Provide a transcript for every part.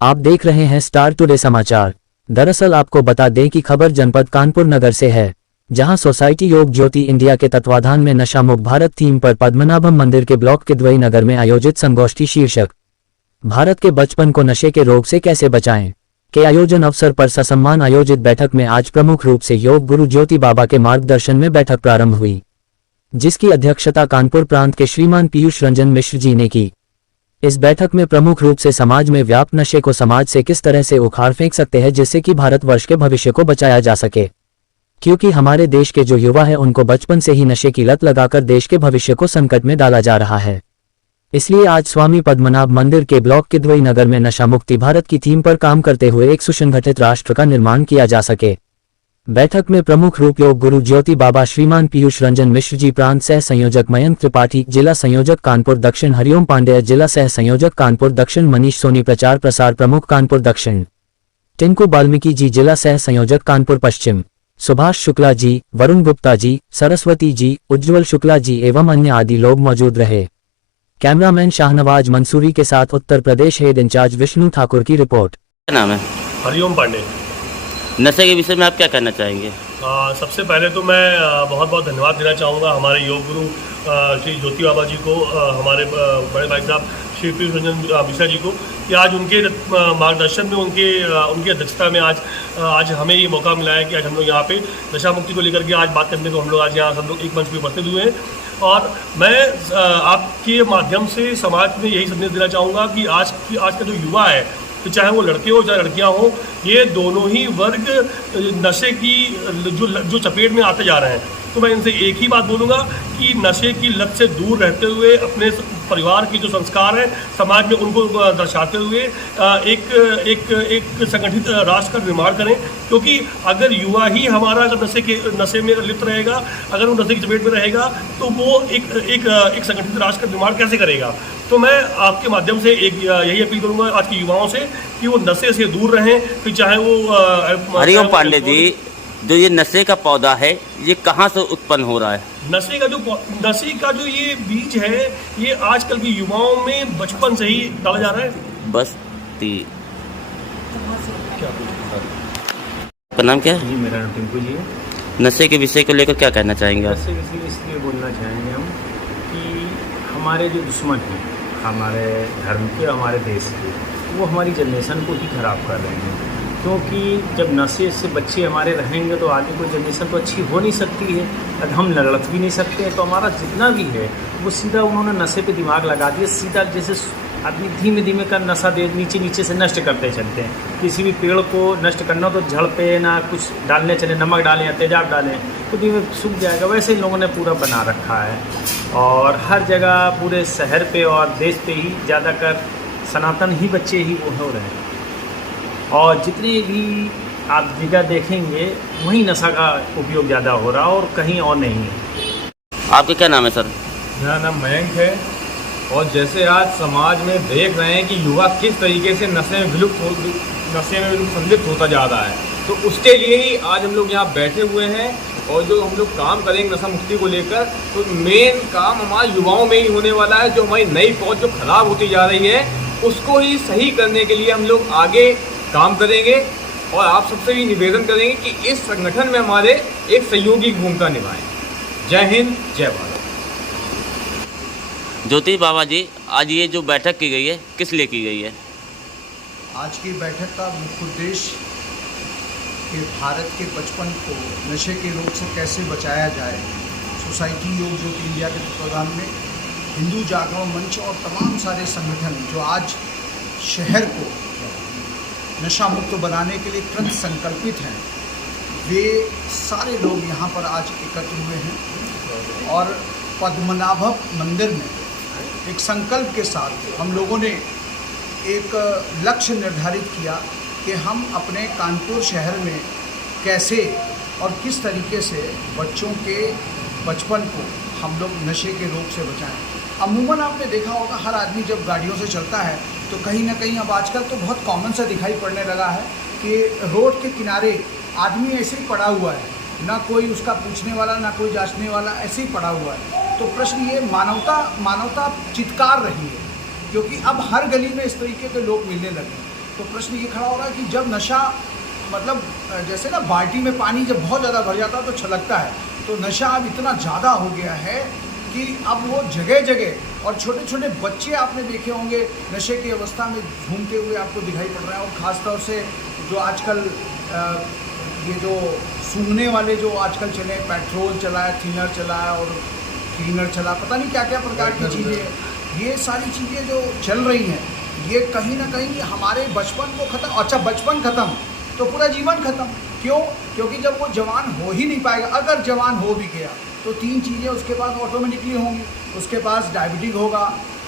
आप देख रहे हैं स्टार टुडे समाचार। दरअसल आपको बता दें कि खबर जनपद कानपुर नगर से है, जहां सोसाइटी योग ज्योति इंडिया के तत्वाधान में नशा मुक्त भारत थीम पर पद्मनाभम मंदिर के ब्लॉक किदवई नगर में आयोजित संगोष्ठी शीर्षक भारत के बचपन को नशे के रोग से कैसे बचाएं के आयोजन अवसर पर ससम्मान आयोजित बैठक में आज प्रमुख रूप से योग गुरु ज्योति बाबा के मार्गदर्शन में बैठक प्रारंभ हुई, जिसकी अध्यक्षता कानपुर प्रांत के श्रीमान पीयूष रंजन मिश्र जी ने की। इस बैठक में प्रमुख रूप से समाज में व्याप्त नशे को समाज से किस तरह से उखाड़ फेंक सकते हैं जिससे कि भारतवर्ष के भविष्य को बचाया जा सके, क्योंकि हमारे देश के जो युवा है उनको बचपन से ही नशे की लत लगाकर देश के भविष्य को संकट में डाला जा रहा है। इसलिए आज स्वामी पद्मनाभ मंदिर के ब्लॉक किदवई नगर में नशा मुक्ति भारत की थीम पर काम करते हुए एक सुसंगठित राष्ट्र का निर्माण किया जा सके। बैठक में प्रमुख रूप योग गुरु ज्योति बाबा श्रीमान पीयूष रंजन मिश्र जी, प्रांत सह संयोजक मयंक त्रिपाठी, जिला संयोजक कानपुर दक्षिण हरिओम पांडेय, जिला सह संयोजक कानपुर दक्षिण मनीष सोनी, प्रचार प्रसार प्रमुख कानपुर दक्षिण टिंकू बाल्मीकि जी, जिला सह संयोजक कानपुर पश्चिम सुभाष शुक्ला जी, वरुण गुप्ता जी, सरस्वती जी, उज्ज्वल शुक्ला जी एवं अन्य आदि लोग मौजूद रहे। कैमरामैन शाहनवाज मंसूरी के साथ उत्तर प्रदेश हेड इंचार्ज विष्णु ठाकुर की रिपोर्ट। क्या नाम है? हरिओम पांडे। नशे के विषय में आप क्या कहना चाहेंगे? सबसे पहले तो मैं बहुत बहुत धन्यवाद देना चाहूँगा हमारे योग गुरु श्री ज्योति बाबा जी को, हमारे बड़े भाई साहब श्री पीयूष रंजन मिश्रा जी को, कि आज उनके मार्गदर्शन में उनकी अध्यक्षता में आज हमें ये मौका मिला है कि आज हम लोग यहाँ पे नशा मुक्ति को लेकर के आज बात करने को हम लोग आज यहाँ सब लोग एक मंच पर उपस्थित हुए हैं। और मैं आपके माध्यम से समाज में यही संदेश देना चाहूँगा कि आज का जो युवा है, तो चाहे वो लड़के हो चाहे लड़कियां हो, ये दोनों ही वर्ग नशे की जो चपेट में आते जा रहे हैं। तो मैं इनसे एक ही बात बोलूँगा कि नशे की लत से दूर रहते हुए अपने परिवार के जो संस्कार हैं समाज में उनको दर्शाते हुए एक संगठित राष्ट्र का निर्माण करें, क्योंकि अगर युवा ही हमारा अगर नशे में लिप्त रहेगा, अगर वो नशे की चपेट में रहेगा, तो वो एक संगठित राष्ट्र का निर्माण कैसे करेगा। तो मैं आपके माध्यम से यही अपील करूंगा आज के युवाओं से कि वो नशे से दूर रहें, फिर चाहे वो। हरिओम पांडे जी, जो ये नशे का पौधा है ये कहाँ से उत्पन्न हो रहा है? नशे का जो ये बीज है, ये आजकल के युवाओं में बचपन से ही डाला जा रहा है। बस आपका नाम क्या है? जी, मेरा नाम टिंकू जी है। नशे के विषय को लेकर क्या कहना चाहेंगे? नशे के विषय इसलिए बोलना चाहेंगे हम कि हमारे जो दुश्मन हैं हमारे धर्म के, हमारे देश के, वो हमारी जनरेशन को ही खराब कर रहे हैं। क्योंकि जब नशे से बच्चे हमारे रहेंगे तो आगे कोई जनरेशन तो अच्छी हो नहीं सकती है। अब हम लड़ भी नहीं सकते हैं, तो हमारा जितना भी है वो सीधा उन्होंने नशे पे दिमाग लगा दिया। सीधा जैसे आदमी धीमे धीमे का नशा दे नीचे से नष्ट करते चलते हैं। किसी भी पेड़ को नष्ट करना तो झड़ पे ना कुछ डालने चले, नमक डालें या तेजाब डालें तो धीमे सूख जाएगा। वैसे ही लोगों ने पूरा बना रखा है और हर जगह पूरे शहर पे और देश पे ही ज़्यादातर सनातन ही बच्चे ही वो हो रहे हैं। और जितने भी आप जगह देखेंगे वहीं नशा का उपयोग ज़्यादा हो रहा और कहीं और नहीं है। आपका क्या नाम है सर? मेरा नाम मयंक है। और जैसे आज समाज में देख रहे हैं कि युवा किस तरीके से नशे में संलिप्त होता जा रहा है, तो उसके लिए ही आज हम लोग यहाँ बैठे हुए हैं। और जो हम लोग काम करेंगे नशा मुक्ति को लेकर, तो मेन काम हमारे युवाओं में ही होने वाला है। जो हमारी नई पहुँच जो खराब होती जा रही है उसको ही सही करने के लिए हम लोग आगे काम करेंगे। और आप सबसे भी निवेदन करेंगे कि इस संगठन में हमारे एक सहयोगी भूमिका निभाएं। जय हिंद, जय भारत। ज्योति बाबा जी, आज ये जो बैठक की गई है किस लिए की गई है? आज की बैठक का मुख्य उद्देश्य कि भारत के बचपन को नशे के रोग से कैसे बचाया जाए, सोसाइटी योग ज्योति इंडिया के तत्वाधान में हिंदू जागरण मंच और तमाम सारे संगठन जो आज शहर को नशा मुक्त बनाने के लिए कृत संकल्पित हैं, वे सारे लोग यहाँ पर आज एकत्र हुए हैं। और पद्मनाभम मंदिर में एक संकल्प के साथ हम लोगों ने एक लक्ष्य निर्धारित किया कि हम अपने कानपुर शहर में कैसे और किस तरीके से बच्चों के बचपन को हम लोग नशे के रोग से बचाएं। अमूमन आपने देखा होगा हर आदमी जब गाड़ियों से चलता है तो कहीं ना कहीं अब आजकल तो बहुत कॉमन सा दिखाई पड़ने लगा है कि रोड के किनारे आदमी ऐसे ही पड़ा हुआ है, ना कोई उसका पूछने वाला ना कोई जांचने वाला, ऐसे ही पड़ा हुआ है। तो प्रश्न ये मानवता चित्कार रही है, क्योंकि अब हर गली में इस तरीके के लोग मिलने लगे। तो प्रश्न ये खड़ा हो रहा है कि जब नशा मतलब जैसे ना बाल्टी में पानी जब बहुत ज़्यादा भर जाता है तो छलकता है, तो नशा अब इतना ज़्यादा हो गया है कि अब वो जगह जगह, और छोटे छोटे बच्चे आपने देखे होंगे नशे की अवस्था में घूमते हुए आपको दिखाई पड़ रहे हैं। और ख़ासतौर से जो आजकल ये जो सूंघने वाले जो आजकल चले, पेट्रोल चला है, थिनर चला है और क्लीनर चला, पता नहीं क्या क्या प्रकार की चीज़ें, ये सारी चीज़ें जो चल रही हैं ये कहीं ना कहीं हमारे बचपन को ख़त्म, अच्छा बचपन ख़त्म तो पूरा जीवन ख़त्म। क्यों? क्योंकि जब वो जवान हो ही नहीं पाएगा, अगर जवान हो भी गया तो 3 चीज़ें उसके पास ऑटोमेटिकली होंगी। उसके पास डायबिटीज होगा,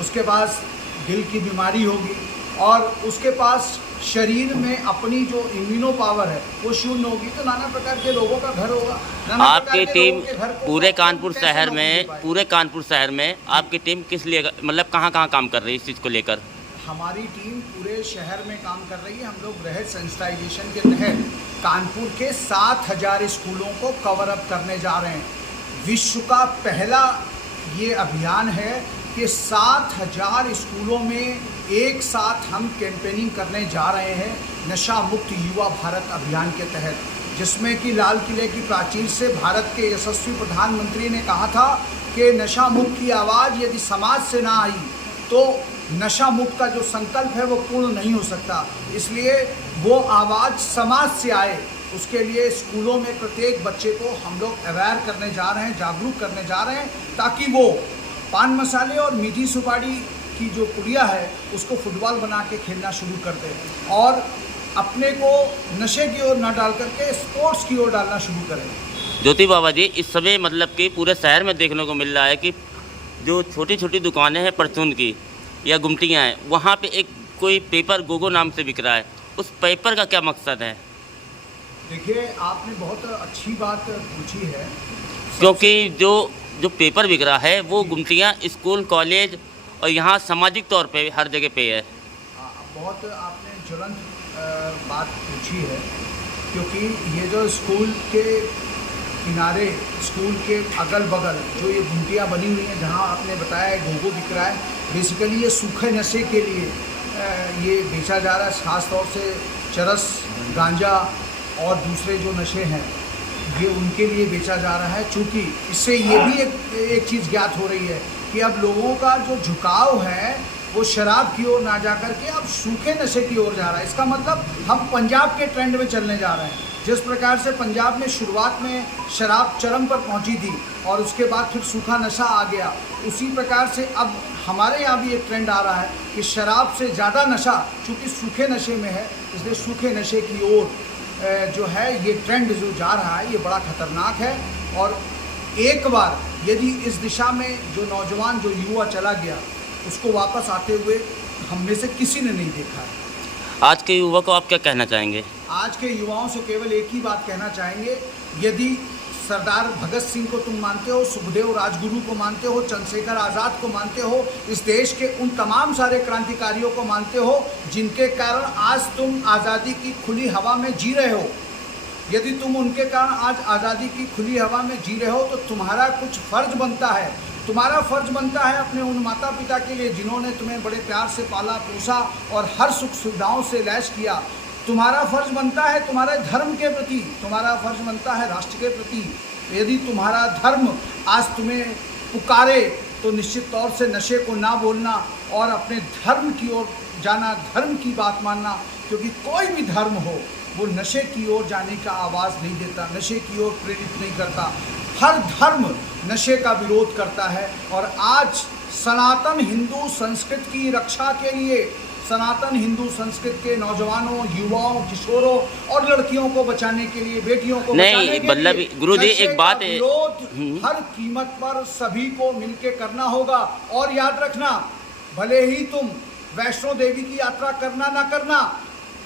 उसके पास दिल की बीमारी होगी, और उसके पास शरीर में अपनी जो इम्यूनो पावर है वो शून्य होगी। तो नाना प्रकार के रोगों का घर होगा। आपकी टीम पूरे कानपुर शहर में आपकी टीम किस लिए, मतलब कहाँ कहाँ काम कर रही है इस चीज़ को लेकर? हमारी टीम पूरे शहर में काम कर रही है। हम लोग रहे सेंसिटाइजेशन के तहत कानपुर के 7000 स्कूलों को कवर अप करने जा रहे हैं। विश्व का पहला ये अभियान है कि 7000 स्कूलों में एक साथ हम कैंपेनिंग करने जा रहे हैं नशा मुक्त युवा भारत अभियान के तहत, जिसमें कि लाल किले की प्राचीर से भारत के यशस्वी प्रधानमंत्री ने कहा था कि नशा मुक्त की आवाज़ यदि समाज से ना आई तो नशा मुक्त का जो संकल्प है वो पूर्ण नहीं हो सकता। इसलिए वो आवाज़ समाज से आए, उसके लिए स्कूलों में प्रत्येक बच्चे को हम लोग अवेयर करने जा रहे हैं, जागरूक करने जा रहे हैं, ताकि वो पान मसाले और मीठी सुपारी की जो पुड़िया है उसको फुटबॉल बना के खेलना शुरू कर दें और अपने को नशे की ओर ना डाल करके स्पोर्ट्स की ओर डालना शुरू करें। ज्योति बाबा जी, इस समय मतलब कि पूरे शहर में देखने को मिल रहा है कि जो छोटी छोटी दुकानें हैं परचून की या गुमटियाँ हैं, वहाँ पे एक कोई पेपर गोगो नाम से बिक रहा है। उस पेपर का क्या मकसद है? देखिए, आपने बहुत अच्छी बात पूछी है, क्योंकि जो पेपर बिक रहा है वो गुमटियाँ स्कूल कॉलेज और यहाँ सामाजिक तौर पे हर जगह पे है। बहुत आपने ज्वलंत बात पूछी है, क्योंकि ये जो स्कूल के किनारे, स्कूल के अगल बगल जो ये गुमटियाँ बनी हुई हैं जहाँ आपने बताया है गोगो बिक रहा है, बेसिकली ये सूखे नशे के लिए ये बेचा जा रहा है। ख़ास तौर से चरस, गांजा और दूसरे जो नशे हैं ये उनके लिए बेचा जा रहा है। चूँकि इससे ये भी एक चीज़ ज्ञात हो रही है कि अब लोगों का जो झुकाव है वो शराब की ओर ना जा कर के अब सूखे नशे की ओर जा रहा है। इसका मतलब हम पंजाब के ट्रेंड में चलने जा रहे हैं। जिस प्रकार से पंजाब में शुरुआत में शराब चरम पर पहुंची थी और उसके बाद फिर सूखा नशा आ गया, उसी प्रकार से अब हमारे यहाँ भी एक ट्रेंड आ रहा है कि शराब से ज़्यादा नशा चूँकि सूखे नशे में है, इसलिए सूखे नशे की ओर जो है ये ट्रेंड जो जा रहा है ये बड़ा खतरनाक है। और एक बार यदि इस दिशा में जो नौजवान, जो युवा चला गया, उसको वापस आते हुए हम में से किसी ने नहीं देखा है। आज के युवा को आप क्या कहना चाहेंगे? आज के युवाओं से केवल एक ही बात कहना चाहेंगे, यदि सरदार भगत सिंह को तुम मानते हो, सुखदेव राजगुरु को मानते हो, चंद्रशेखर आज़ाद को मानते हो, इस देश के उन तमाम सारे क्रांतिकारियों को मानते हो जिनके कारण आज तुम आज़ादी की खुली हवा में जी रहे हो, यदि तुम उनके कारण आज आज़ादी की खुली हवा में जी रहे हो तो तुम्हारा कुछ फ़र्ज बनता है। तुम्हारा फ़र्ज बनता है अपने उन माता पिता के लिए जिन्होंने तुम्हें बड़े प्यार से पाला पोसा और हर सुख सुविधाओं से लैस किया। तुम्हारा फ़र्ज बनता है तुम्हारे धर्म के प्रति, तुम्हारा फ़र्ज बनता है राष्ट्र के प्रति। यदि तुम्हारा धर्म आज तुम्हें पुकारे तो निश्चित तौर से नशे को ना बोलना और अपने धर्म की ओर जाना, धर्म की बात मानना, क्योंकि कोई भी धर्म हो वो नशे की ओर जाने का आवाज़ नहीं देता, नशे की ओर प्रेरित नहीं करता। हर धर्म नशे का विरोध करता है। और आज सनातन हिंदू संस्कृति की रक्षा के लिए, सनातन हिंदू संस्कृति के नौजवानों, युवाओं, किशोरों और लड़कियों को बचाने के लिए, बेटियों को बचाने के लिए गुरुजी एक बात है, विरोध हर कीमत पर सभी को मिलके करना होगा। और याद रखना, भले ही तुम वैष्णो देवी की यात्रा करना ना करना,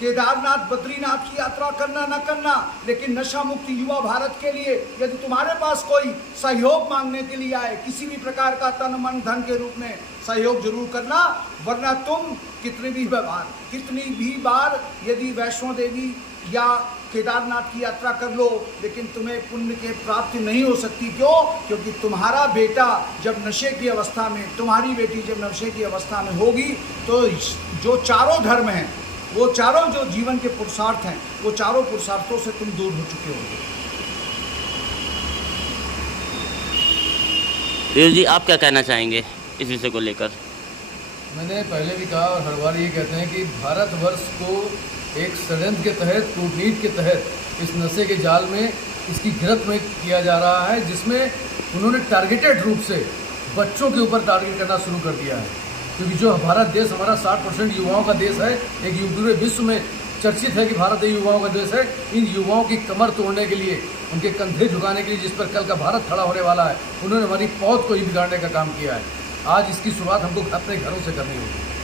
केदारनाथ बद्रीनाथ की यात्रा करना न करना, लेकिन नशा मुक्त युवा भारत के लिए यदि तुम्हारे पास कोई सहयोग मांगने के लिए आए, किसी भी प्रकार का तन मन धन के रूप में सहयोग जरूर करना, वरना तुम कितनी भी बार यदि वैष्णो देवी या केदारनाथ की यात्रा कर लो, लेकिन तुम्हें पुण्य की प्राप्ति नहीं हो सकती। क्यों? क्योंकि तुम्हारा बेटा जब नशे की अवस्था में, तुम्हारी बेटी जब नशे की अवस्था में होगी तो जो चारों धर्म हैं वो चारों जो जीवन के पुरुषार्थ हैं, वो चारों पुरुषार्थों से तुम दूर हो चुके होगे। पीयूष जी, आप क्या कहना चाहेंगे इस विषय को लेकर? मैंने पहले भी कहा और हर बार ये कहते हैं कि भारतवर्ष को एक षड्यंत्र के तहत, कूटनीति के तहत इस नशे के जाल में, इसकी गिरफ्त में किया जा रहा है, जिसमें उन्होंने टारगेटेड रूप से बच्चों के ऊपर टारगेट करना शुरू कर दिया है। क्योंकि जो भारत देश हमारा 60% युवाओं का देश है, एक पूरे विश्व में चर्चित है कि भारत एक युवाओं का देश है। इन युवाओं की कमर तोड़ने के लिए, उनके कंधे झुकाने के लिए, जिस पर कल का भारत खड़ा होने वाला है, उन्होंने हमारी पौध को ही बिगाड़ने का काम किया है। आज इसकी शुरुआत हमको अपने घरों से करनी होगी।